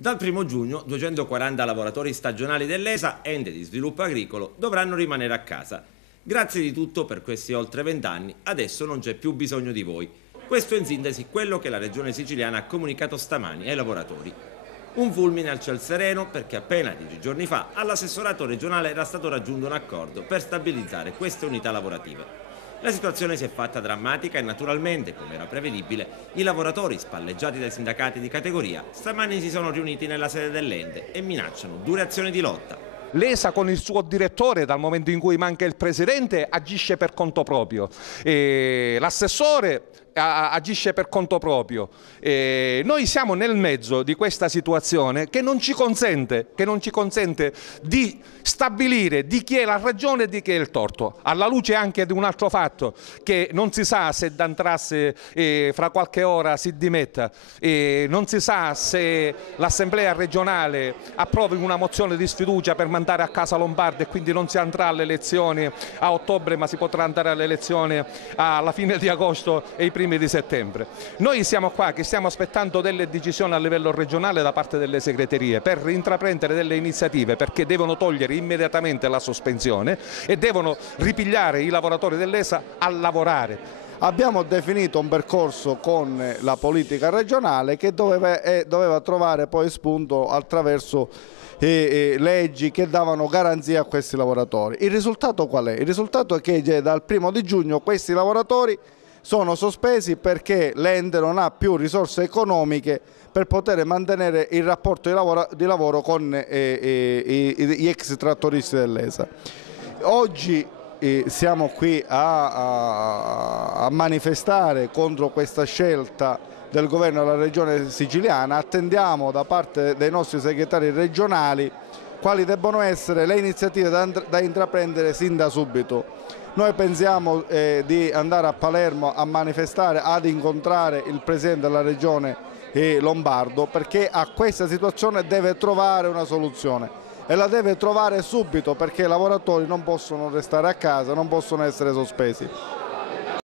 Dal 1 giugno 240 lavoratori stagionali dell'ESA, ente di sviluppo agricolo, dovranno rimanere a casa. Grazie di tutto per questi oltre 20 anni, adesso non c'è più bisogno di voi. Questo è in sintesi quello che la Regione Siciliana ha comunicato stamani ai lavoratori. Un fulmine al ciel sereno perché appena 10 giorni fa all'assessorato regionale era stato raggiunto un accordo per stabilizzare queste unità lavorative. La situazione si è fatta drammatica e naturalmente, come era prevedibile, i lavoratori, spalleggiati dai sindacati di categoria, stamani si sono riuniti nella sede dell'ente e minacciano dure azioni di lotta. L'ESA con il suo direttore, dal momento in cui manca il presidente, agisce per conto proprio. L'assessore agisce per conto proprio. Noi siamo nel mezzo di questa situazione che non ci consente di stabilire di chi è la ragione e di chi è il torto, alla luce anche di un altro fatto, che non si sa se D'Antrasse fra qualche ora si dimetta, non si sa se l'Assemblea regionale approvi una mozione di sfiducia per mandare a casa Lombardo e quindi non si andrà alle elezioni a ottobre, ma si potrà andare alle elezioni alla fine di agosto e i primi di settembre. Noi siamo qua che stiamo aspettando delle decisioni a livello regionale da parte delle segreterie per intraprendere delle iniziative, perché devono togliere immediatamente la sospensione e devono ripigliare i lavoratori dell'ESA a lavorare. Abbiamo definito un percorso con la politica regionale che doveva trovare poi spunto attraverso leggi che davano garanzia a questi lavoratori. Il risultato qual è? Il risultato è che dal 1 di giugno questi lavoratori sono sospesi perché l'ente non ha più risorse economiche per poter mantenere il rapporto di lavoro con gli ex trattoristi dell'ESA. Oggi siamo qui a manifestare contro questa scelta del governo della regione siciliana. Attendiamo da parte dei nostri segretari regionali quali debbono essere le iniziative da intraprendere sin da subito. Noi pensiamo di andare a Palermo a manifestare, ad incontrare il Presidente della Regione Lombardo, perché a questa situazione deve trovare una soluzione e la deve trovare subito, perché i lavoratori non possono restare a casa, non possono essere sospesi.